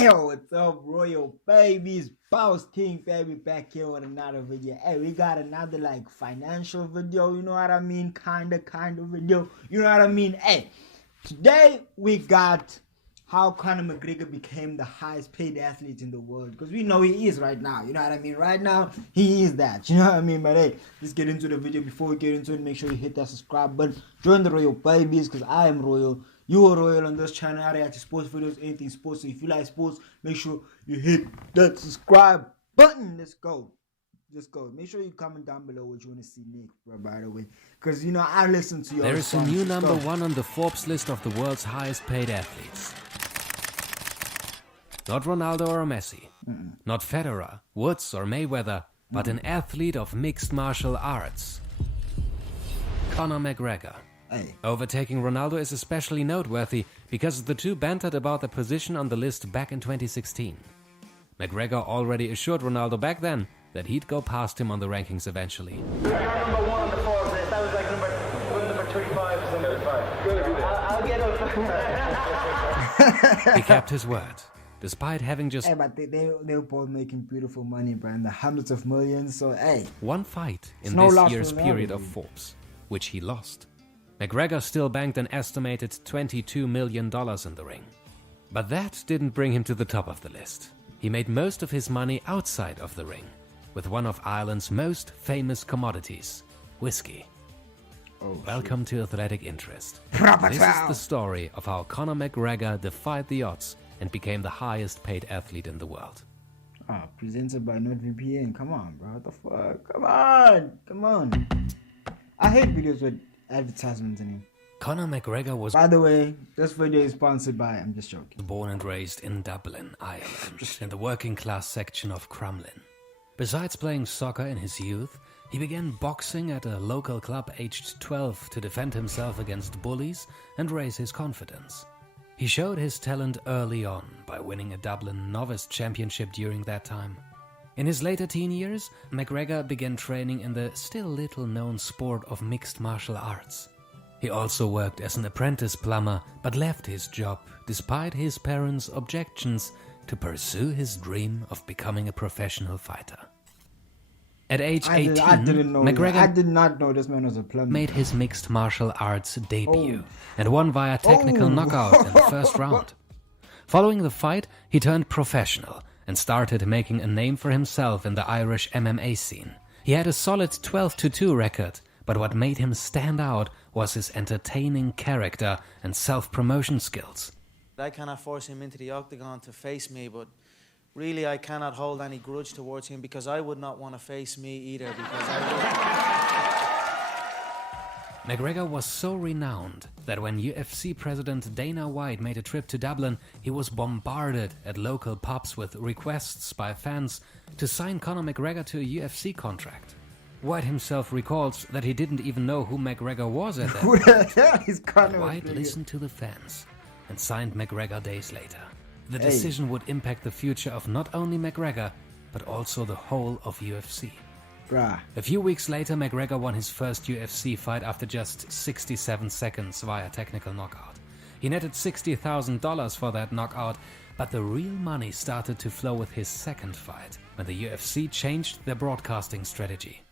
Yo, what's up, Royal Babies? Boss King baby back here with another video. Hey, we got another like financial video, you know what I mean? Kind of video, you know what I mean? Hey, today we got how Conor McGregor became the highest paid athlete in the world, because we know he is right now, you know what I mean? Right now, he is that, you know what I mean? But hey, let's get into the video. Before we get into it, make sure you hit that subscribe button, join the Royal Babies, because I am Royal. You are Royal on this channel. I react to sports videos, anything sports. So if you like sports, make sure you hit that subscribe button. Let's go. Just go. Make sure you comment down below what you want to see next, bro, by the way. Because, you know, I listen to your There is a new number one on the Forbes list of the world's highest paid athletes. Not Ronaldo or Messi. Not Federer, Woods or Mayweather, but an athlete of mixed martial arts. Conor McGregor. Hey. Overtaking Ronaldo is especially noteworthy because the two bantered about their position on the list back in 2016. McGregor already assured Ronaldo back then that he'd go past him on the rankings eventually. I got number one on the Forbes list. That was like number 35 or something. I'll get up. He kept his word, despite having just But they're both making beautiful money, bro, in the hundreds of millions. So, hey. one fight in no this loss year's for period Ronaldo. of Forbes, which he lost. McGregor still banked an estimated $22 million in the ring. But that didn't bring him to the top of the list. He made most of his money outside of the ring, with one of Ireland's most famous commodities, whiskey. Oh, Welcome to Athletic Interest. Proper This is foul. the story of how Conor McGregor defied the odds and became the highest paid athlete in the world. Ah, presented by NordVPN. Come on, bro. What the fuck? Come on. I hate videos with advertisements in it. Conor McGregor was By the way, this video is sponsored by, I'm just joking. born and raised in Dublin, Ireland, in the working class section of Crumlin. Besides playing soccer in his youth, he began boxing at a local club aged 12 to defend himself against bullies and raise his confidence. He showed his talent early on by winning a Dublin Novice Championship during that time. In his later teen years, McGregor began training in the still little known sport of mixed martial arts. He also worked as an apprentice plumber, but left his job despite his parents' objections to pursue his dream of becoming a professional fighter. At age 18, I didn't know. I McGregor did not know this man was a plumber. made his mixed martial arts debut and won via technical knockout in the first round. Following the fight, he turned professional and started making a name for himself in the Irish MMA scene. He had a solid 12-2 record, but what made him stand out was his entertaining character and self-promotion skills. I cannot force him into the octagon to face me, but really I cannot hold any grudge towards him because I would not want to face me either. McGregor was so renowned that when UFC President Dana White made a trip to Dublin, he was bombarded at local pubs with requests by fans to sign Conor McGregor to a UFC contract. White himself recalls that he didn't even know who McGregor was at that Who point. the hell is Conor White McGregor? listened to the fans and signed McGregor days later. The decision would impact the future of not only McGregor, but also the whole of UFC. Bruh. A few weeks later, McGregor won his first UFC fight after just 67 seconds via technical knockout. He netted $60,000 for that knockout, but the real money started to flow with his second fight, when the UFC changed their broadcasting strategy.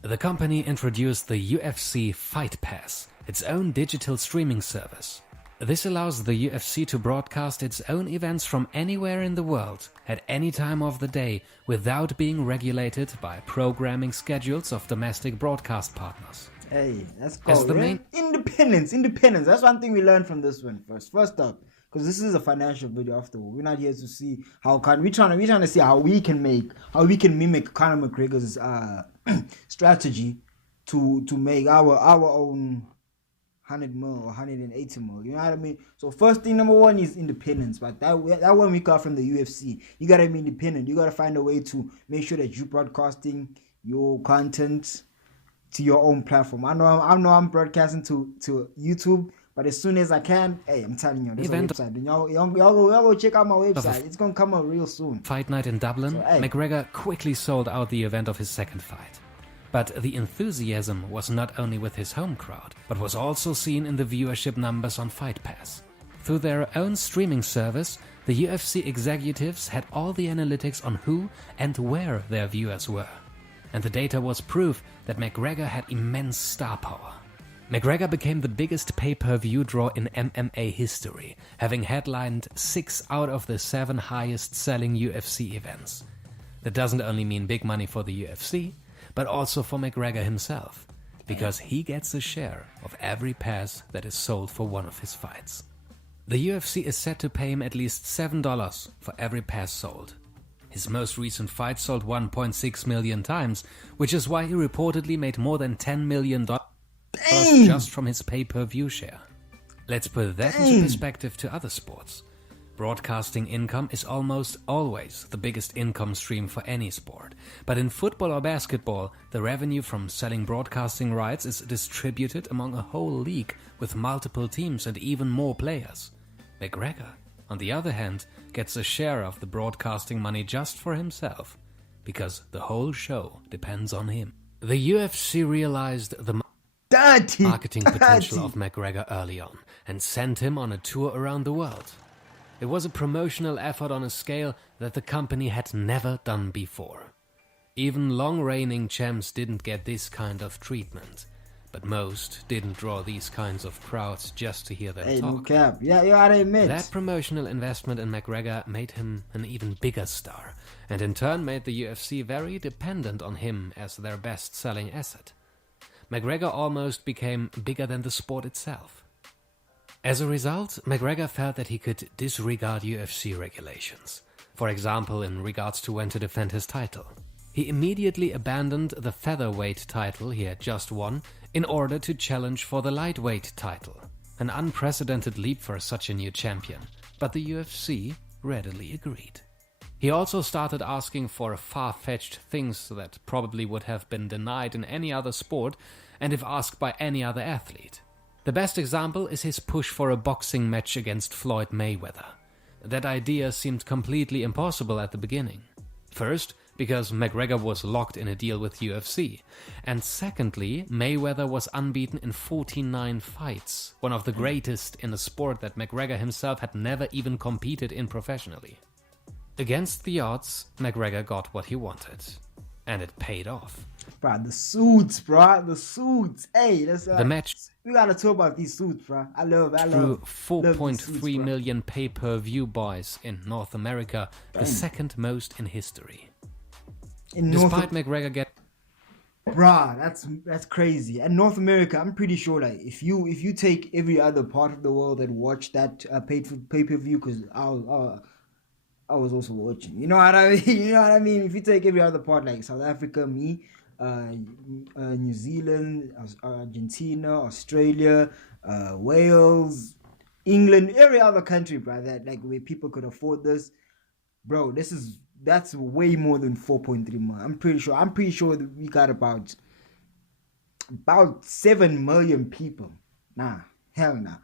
The company introduced the UFC Fight Pass, its own digital streaming service. This allows the UFC to broadcast its own events from anywhere in the world, at any time of the day, without being regulated by programming schedules of domestic broadcast partners. Hey, let's go. As the man. Independence. That's one thing we learned from this one first up. Because this is a financial video after all. We're not here to see how we're trying to see how we can mimic Conor McGregor's strategy to make our own 100 mil or 180 mil, you know what I mean? So first thing, number one, is independence. But that one we got from the UFC. You gotta be independent. You gotta find a way to make sure that you're broadcasting your content to your own platform. I know I'm broadcasting to YouTube, but as soon as I can, hey, I'm telling you, there's a website. And y'all go check out my website. It's gonna come out real soon. Fight night in Dublin, So, hey. McGregor quickly sold out the event of his second fight. But the enthusiasm was not only with his home crowd, but was also seen in the viewership numbers on Fight Pass. Through their own streaming service, The UFC executives had all the analytics on who and where their viewers were. And the data was proof that McGregor had immense star power. McGregor became the biggest pay-per-view draw in MMA history, having headlined 6 out of the 7 highest-selling UFC events. That doesn't only mean big money for the UFC, but also for McGregor himself, because he gets a share of every pass that is sold for one of his fights. The UFC is set to pay him at least $7 for every pass sold. His most recent fight sold 1.6 million times, which is why he reportedly made more than $10 million just from his pay-per-view share. Let's put that into perspective to other sports. Broadcasting income is almost always the biggest income stream for any sport. But in football or basketball, the revenue from selling broadcasting rights is distributed among a whole league with multiple teams and even more players. McGregor, on the other hand, gets a share of the broadcasting money just for himself, because the whole show depends on him. The UFC realized the marketing potential of McGregor early on and sent him on a tour around the world. It was a promotional effort on a scale that the company had never done before. Even long-reigning champs didn't get this kind of treatment, but most didn't draw these kinds of crowds just to hear them talk. No cap. Yeah, you gotta admit. That promotional investment in McGregor made him an even bigger star, and in turn made the UFC very dependent on him as their best-selling asset. McGregor almost became bigger than the sport itself. As a result, McGregor felt that he could disregard UFC regulations. For example, in regards to when to defend his title. He immediately abandoned the featherweight title he had just won in order to challenge for the lightweight title. An unprecedented leap for such a new champion, but the UFC readily agreed. He also started asking for far-fetched things that probably would have been denied in any other sport and if asked by any other athlete. The best example is his push for a boxing match against Floyd Mayweather. That idea seemed completely impossible at the beginning. First, because McGregor was locked in a deal with UFC, and secondly, Mayweather was unbeaten in 49 fights, one of the greatest in a sport that McGregor himself had never even competed in professionally. Against the odds, McGregor got what he wanted, and it paid off. Bro, the suits, bro, the suits. Hey, that's the match. We gotta talk about these suits, bro. I love. Drew 4.3 million pay-per-view buys in North America, the second most in history. Despite McGregor get, bruh, that's crazy. And North America, I'm pretty sure like if you take every other part of the world that watched that pay-per-view, because I was also watching. You know what I mean? You know what I mean? If you take every other part, like South Africa, me, New Zealand, Argentina, Australia, Wales, England, every other country, bro, that like where people could afford this, bro, that's way more than 4.3 million. I'm pretty sure that we got about 7 million people. Nah, hell nah.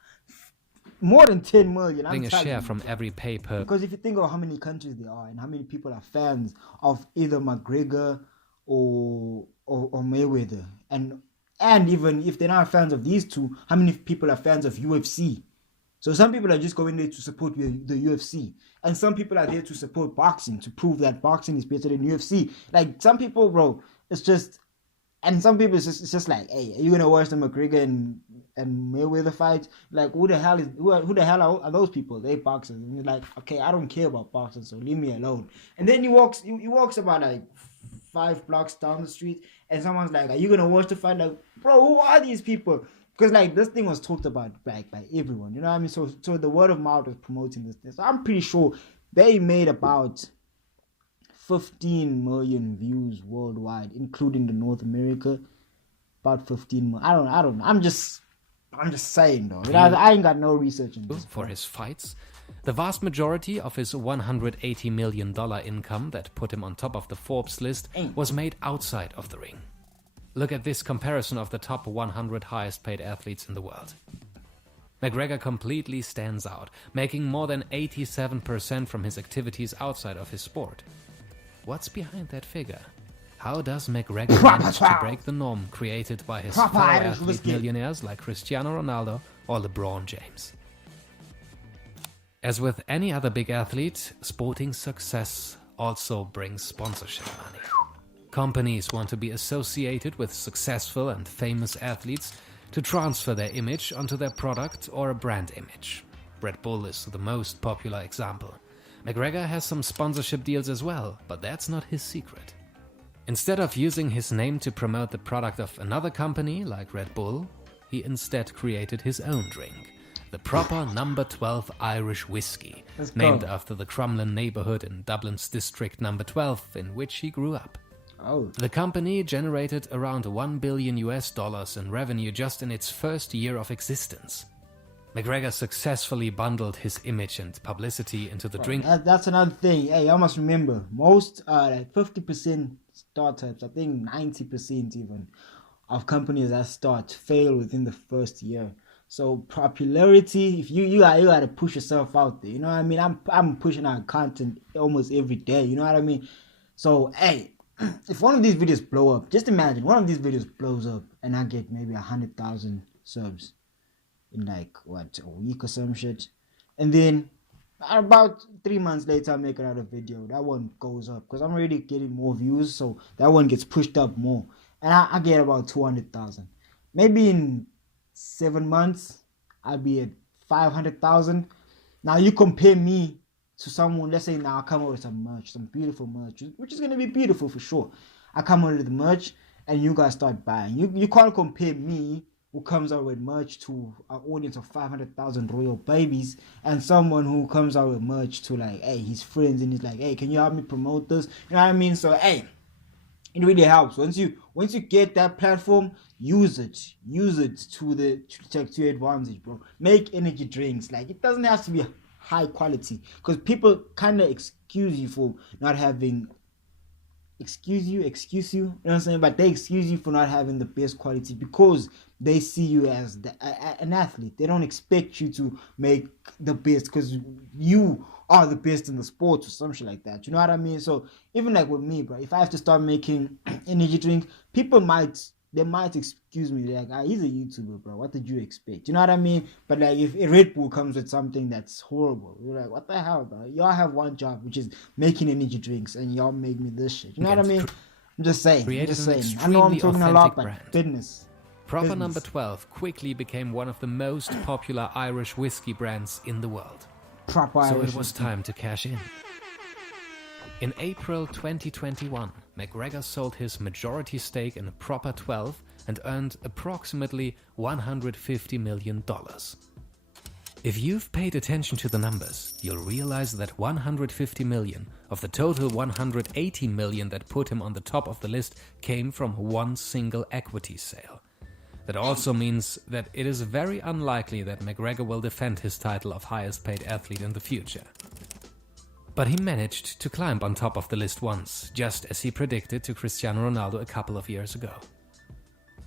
More than 10 million. I'm a share from every paper. Because if you think of how many countries there are and how many people are fans of either McGregor or Mayweather, and even if they're not fans of these two, how many people are fans of UFC? So some people are just going there to support the UFC, and some people are there to support boxing, to prove that boxing is better than UFC. Like some people, bro, it's just, and some people it's just like, hey, are you gonna watch the McGregor and Mayweather fight? Like who the hell are those people? They boxers, and you're like, okay, I don't care about boxing, so leave me alone. And then he walks about like 5 blocks down the street, and someone's like, are you gonna watch the fight? Like, bro, who are these people? Because like this thing was talked about by everyone, you know what I mean? So the word of mouth was promoting this thing. So I'm pretty sure they made about 15 million views worldwide, including the North America. About 15 million. I don't know. I'm just saying though. I ain't got no research on this. For his fights, the vast majority of his $180 million income that put him on top of the Forbes list was made outside of the ring. Look at this comparison of the top 100 highest paid athletes in the world. McGregor completely stands out, making more than 87% from his activities outside of his sport. What's behind that figure? How does McGregor manage to break the norm created by his fellow athlete millionaires like Cristiano Ronaldo or LeBron James? As with any other big athlete, sporting success also brings sponsorship money. Companies want to be associated with successful and famous athletes to transfer their image onto their product or a brand image. Red Bull is the most popular example. McGregor has some sponsorship deals as well, but that's not his secret. Instead of using his name to promote the product of another company like Red Bull, he instead created his own drink, the proper number 12 Irish whiskey, named after the Crumlin neighborhood in Dublin's district number 12, in which he grew up. Oh. The company generated around $1 billion in revenue just in its first year of existence. McGregor successfully bundled his image and publicity into the drink. That's another thing. Hey, I must remember, most like 50% startups, I think 90% even, of companies that start fail within the first year. So popularity, if you gotta push yourself out there. You know what I mean? I'm pushing out content almost every day. You know what I mean? So hey, if one of these videos blow up, just imagine one of these videos blows up and I get maybe 100,000 subs in like what, a week or some shit, and then about 3 months later I make another video, that one goes up because I'm already getting more views, so that one gets pushed up more, and I get about 200,000. Maybe in 7 months I'll be at 500,000. Now you compare me to someone, let's say now I come out with some merch, some beautiful merch, which is gonna be beautiful for sure. I come out with the merch and you guys start buying. You can't compare me, who comes out with merch, to an audience of 500,000 royal babies, and someone who comes out with merch to like, hey, his friends, and he's like, hey, can you help me promote this? You know what I mean? So hey, it really helps. Once you get that platform, use it to your advantage, bro. Make energy drinks. Like, it doesn't have to be high quality, because people kind of excuse you for not having excuse you, you know what I'm saying? But they excuse you for not having the best quality because they see you as an athlete. They don't expect you to make the best because you are the best in the sport or some shit like that. You know what I mean? So even like with me, bro, if I have to start making energy drink, people might excuse me. They're like, he's a YouTuber, bro. What did you expect? You know what I mean? But like, if a Red Bull comes with something that's horrible, you're like, what the hell, bro? Y'all have one job, which is making energy drinks, and y'all make me this shit. You know what I mean? I'm just saying. I know I'm talking a lot, but business. Proper Number 12 quickly became one of the most popular Irish whiskey brands in the world. So it was time to cash in. In April 2021, McGregor sold his majority stake in Proper 12 and earned approximately $150 million. If you've paid attention to the numbers, you'll realize that 150 million of the total 180 million that put him on the top of the list came from one single equity sale. That also means that it is very unlikely that McGregor will defend his title of highest paid athlete in the future. But he managed to climb on top of the list once, just as he predicted to Cristiano Ronaldo a couple of years ago.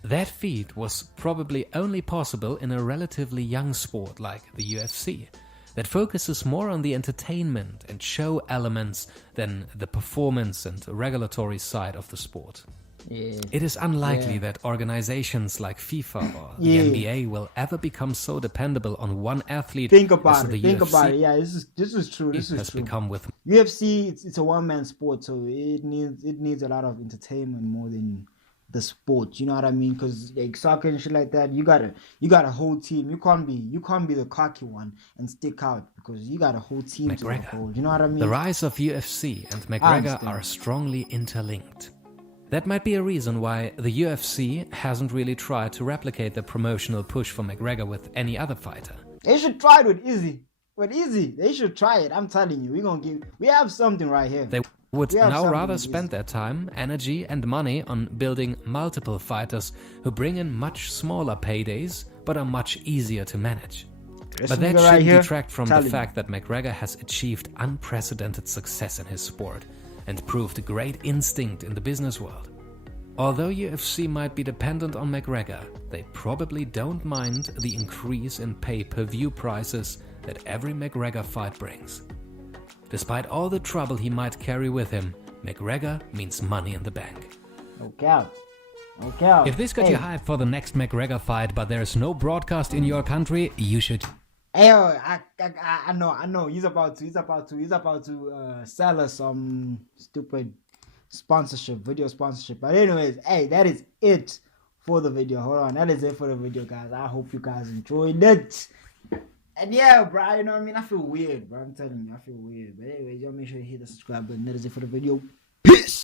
That feat was probably only possible in a relatively young sport like the UFC, that focuses more on the entertainment and show elements than the performance and regulatory side of the sport. Yeah. It is unlikely that organizations like FIFA or the NBA will ever become so dependable on one athlete. Think about as it. the Think UFC about it. Yeah, this is true. This is has true. become with UFC, it's a one-man sport, so it needs a lot of entertainment more than the sport. You know what I mean? Because like soccer and shit like that, you got a whole team. You can't be the cocky one and stick out, because you got a whole team to hold. You know what I mean? The rise of UFC and McGregor are strongly interlinked. That might be a reason why the UFC hasn't really tried to replicate the promotional push for McGregor with any other fighter. They should try it with Izzy. They should try it. I'm telling you, we have something right here. They would now rather spend their time, energy and money on building multiple fighters who bring in much smaller paydays but are much easier to manage. But that shouldn't detract from the fact that McGregor has achieved unprecedented success in his sport and proved great instinct in the business world. Although UFC might be dependent on McGregor, they probably don't mind the increase in pay-per-view prices that every McGregor fight brings. Despite all the trouble he might carry with him, McGregor means money in the bank. No doubt. If this got you hyped for the next McGregor fight, but there's no broadcast in your country, you should... Hey, yo, I know. He's about to sell us some stupid video sponsorship. But anyways, hey, that is it for the video. Hold on, that is it for the video, guys. I hope you guys enjoyed it. And yeah, bro, you know what I mean? I feel weird, bro. I'm telling you, I feel weird. But anyways, y'all make sure you hit the subscribe button. That is it for the video. Peace.